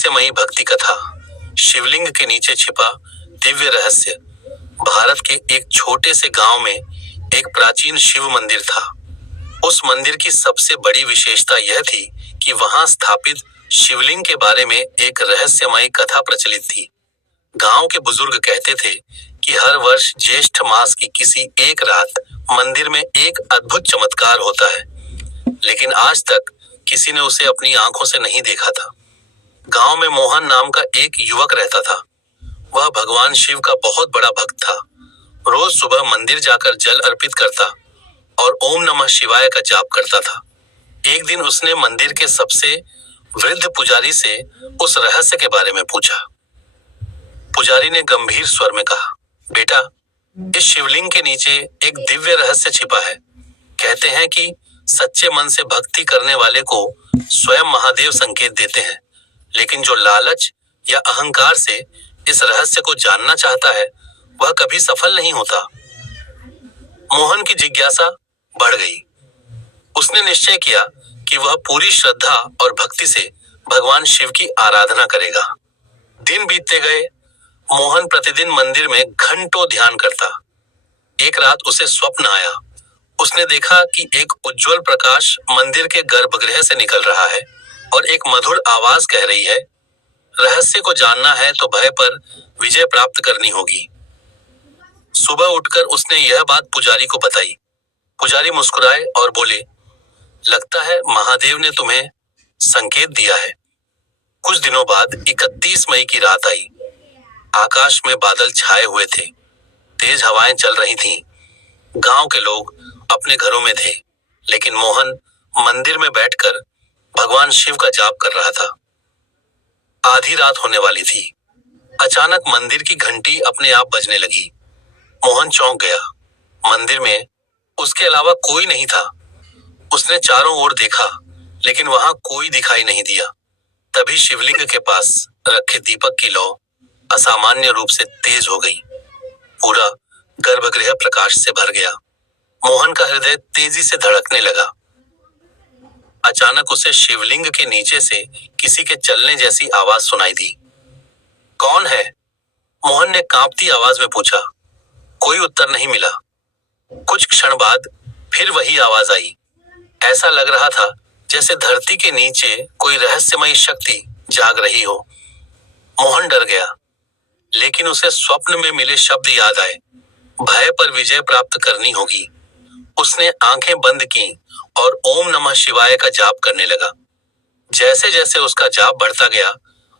रहस्यमयी भक्ति कथा। शिवलिंग के नीचे छिपा दिव्य रहस्य। भारत के एक छोटे से गांव में एक प्राचीन शिव मंदिर था। उस मंदिर की सबसे बड़ी विशेषता यह थी कि वहां स्थापित शिवलिंग के बारे में एक रहस्यमयी कथा प्रचलित थी। गांव के बुजुर्ग कहते थे कि हर वर्ष ज्येष्ठ मास की किसी एक रात मंदिर में एक अद्भुत चमत्कार होता है, लेकिन आज तक किसी ने उसे अपनी आंखों से नहीं देखा था। गांव में मोहन नाम का एक युवक रहता था। वह भगवान शिव का बहुत बड़ा भक्त था। रोज सुबह मंदिर जाकर जल अर्पित करता और ओम नमः शिवाय का जाप करता था। एक दिन उसने मंदिर के सबसे वृद्ध पुजारी से उस रहस्य के बारे में पूछा। पुजारी ने गंभीर स्वर में कहा, बेटा, इस शिवलिंग के नीचे एक दिव्य रहस्य छिपा है। कहते हैं कि सच्चे मन से भक्ति करने वाले को स्वयं महादेव संकेत देते हैं, लेकिन जो लालच या अहंकार से इस रहस्य को जानना चाहता है, वह कभी सफल नहीं होता। मोहन की जिज्ञासा बढ़ गई। उसने निश्चय किया कि वह पूरी श्रद्धा और भक्ति से भगवान शिव की आराधना करेगा। दिन बीतते गए। मोहन प्रतिदिन मंदिर में घंटों ध्यान करता। एक रात उसे स्वप्न आया। उसने देखा कि एक उज्जवल प्रकाश मंदिर के गर्भगृह से निकल रहा है और एक मधुर आवाज कह रही है, रहस्य को जानना है तो भय पर विजय प्राप्त करनी होगी। सुबह उठकर उसने यह बात पुजारी को बताई। पुजारी मुस्कुराए और बोले, लगता है महादेव ने तुम्हें संकेत दिया है। कुछ दिनों बाद 31 मई की रात आई। आकाश में बादल छाए हुए थे। तेज हवाएं चल रही थीं। गांव के लोग अपने घरों में थे, लेकिन मोहन मंदिर में बैठकर भगवान शिव का जाप कर रहा था। आधी रात होने वाली थी। अचानक मंदिर की घंटी अपने आप बजने लगी। मोहन चौंक गया। मंदिर में उसके अलावा कोई नहीं था। उसने चारों ओर देखा, लेकिन वहां कोई दिखाई नहीं दिया। तभी शिवलिंग के पास रखे दीपक की लौ असामान्य रूप से तेज हो गई। पूरा गर्भगृह प्रकाश से भर गया। मोहन का हृदय तेजी से धड़कने लगा। अचानक उसे शिवलिंग के नीचे से किसी के चलने जैसी आवाज सुनाई दी। कौन है? मोहन ने कांपती आवाज में पूछा। कोई उत्तर नहीं मिला। कुछ क्षण बाद फिर वही आवाज आई। ऐसा लग रहा था जैसे धरती के नीचे कोई रहस्यमयी शक्ति जाग रही हो। मोहन डर गया, लेकिन उसे स्वप्न में मिले शब्द याद आए, भय पर विजय प्राप्त करनी होगी। उसने आंखें बंद की और ओम नमः शिवाय का जाप करने लगा। जैसे जैसे उसका जाप बढ़ता गया,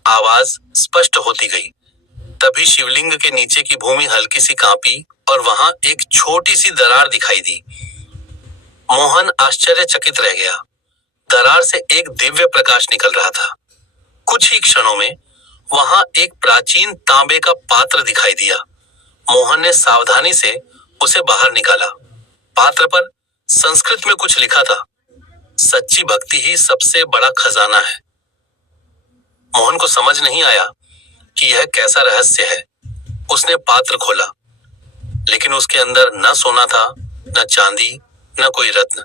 आवाज स्पष्ट होती गई। तभी शिवलिंग के नीचे की भूमि हल्की सी कांपी और वहां एक छोटी सी दरार दिखाई दी। मोहन आश्चर्यचकित रह गया। दरार से एक दिव्य प्रकाश निकल रहा था। कुछ ही क्षणों में वहां एक प्राचीन तांबे का पात्र दिखाई दिया। मोहन ने सावधानी से उसे बाहर निकाला। पात्र पर संस्कृत में कुछ लिखा था, सच्ची भक्ति ही सबसे बड़ा खजाना है। मोहन को समझ नहीं आया कि यह कैसा रहस्य है। उसने पात्र खोला, लेकिन उसके अंदर न सोना था, न चांदी, न कोई रत्न।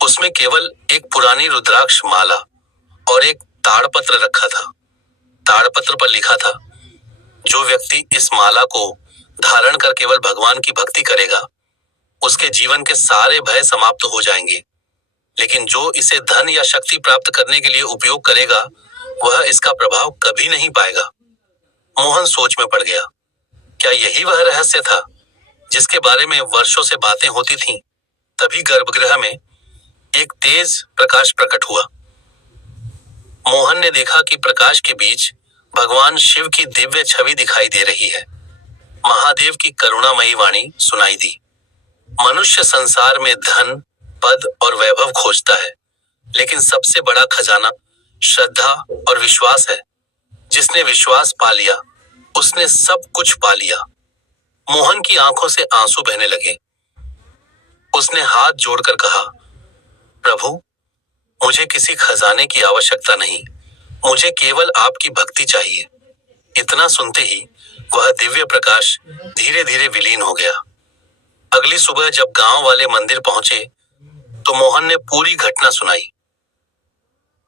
उसमें केवल एक पुरानी रुद्राक्ष माला और एक ताड़पत्र रखा था। ताड़पत्र पर लिखा था, जो व्यक्ति इस माला को धारण कर केवल भगवान की भक्ति करेगा, उसके जीवन के सारे भय समाप्त हो जाएंगे, लेकिन जो इसे धन या शक्ति प्राप्त करने के लिए उपयोग करेगा, वह इसका प्रभाव कभी नहीं पाएगा। मोहन सोच में पड़ गया। क्या यही वह रहस्य था जिसके बारे में वर्षों से बातें होती थीं? तभी गर्भगृह में एक तेज प्रकाश प्रकट हुआ। मोहन ने देखा कि प्रकाश के बीच भगवान शिव की दिव्य छवि दिखाई दे रही है। महादेव की करुणामयी वाणी सुनाई दी। मनुष्य संसार में धन, पद और वैभव खोजता है, लेकिन सबसे बड़ा खजाना श्रद्धा और विश्वास है। जिसने विश्वास पा लिया, उसने सब कुछ पा लिया। मोहन की आंखों से आंसू बहने लगे। उसने हाथ जोड़कर कहा, प्रभु, मुझे किसी खजाने की आवश्यकता नहीं, मुझे केवल आपकी भक्ति चाहिए। इतना सुनते ही वह दिव्य प्रकाश धीरे धीरे विलीन हो गया। अगली सुबह जब गांव वाले मंदिर पहुंचे, तो मोहन ने पूरी घटना सुनाई।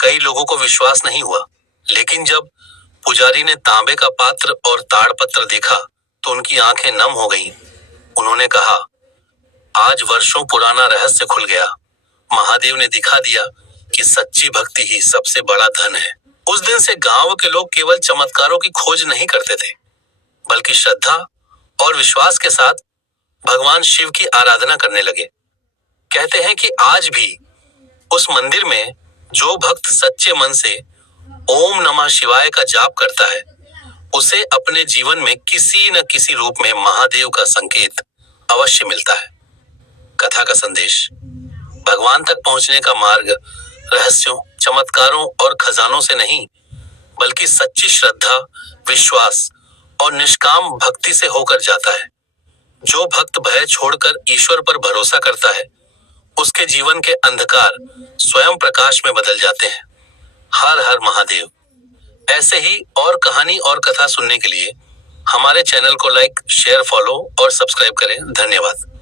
कई लोगों को विश्वास नहीं हुआ, लेकिन जब पुजारी ने तांबे का पात्र और ताड़पत्र देखा तो उनकी आंखें नम हो गईं। उन्होंने कहा, आज वर्षों पुराना रहस्य खुल गया। महादेव ने दिखा दिया कि सच्ची भक्ति ही सबसे बड़ा धन है। उस दिन से गांव के लोग केवल चमत्कारों की खोज नहीं करते थे, बल्कि श्रद्धा और विश्वास के साथ भगवान शिव की आराधना करने लगे। कहते हैं कि आज भी उस मंदिर में जो भक्त सच्चे मन से ओम नमः शिवाय का जाप करता है, उसे अपने जीवन में किसी न किसी रूप में महादेव का संकेत अवश्य मिलता है। कथा का संदेश: भगवान तक पहुंचने का मार्ग रहस्यों, चमत्कारों और खजानों से नहीं, बल्कि सच्ची श्रद्धा, विश्वास और निष्काम भक्ति से होकर जाता है। जो भक्त भय छोड़कर ईश्वर पर भरोसा करता है, उसके जीवन के अंधकार स्वयं प्रकाश में बदल जाते हैं। हर हर महादेव। ऐसे ही और कहानी और कथा सुनने के लिए हमारे चैनल को लाइक, शेयर, फॉलो और सब्सक्राइब करें। धन्यवाद।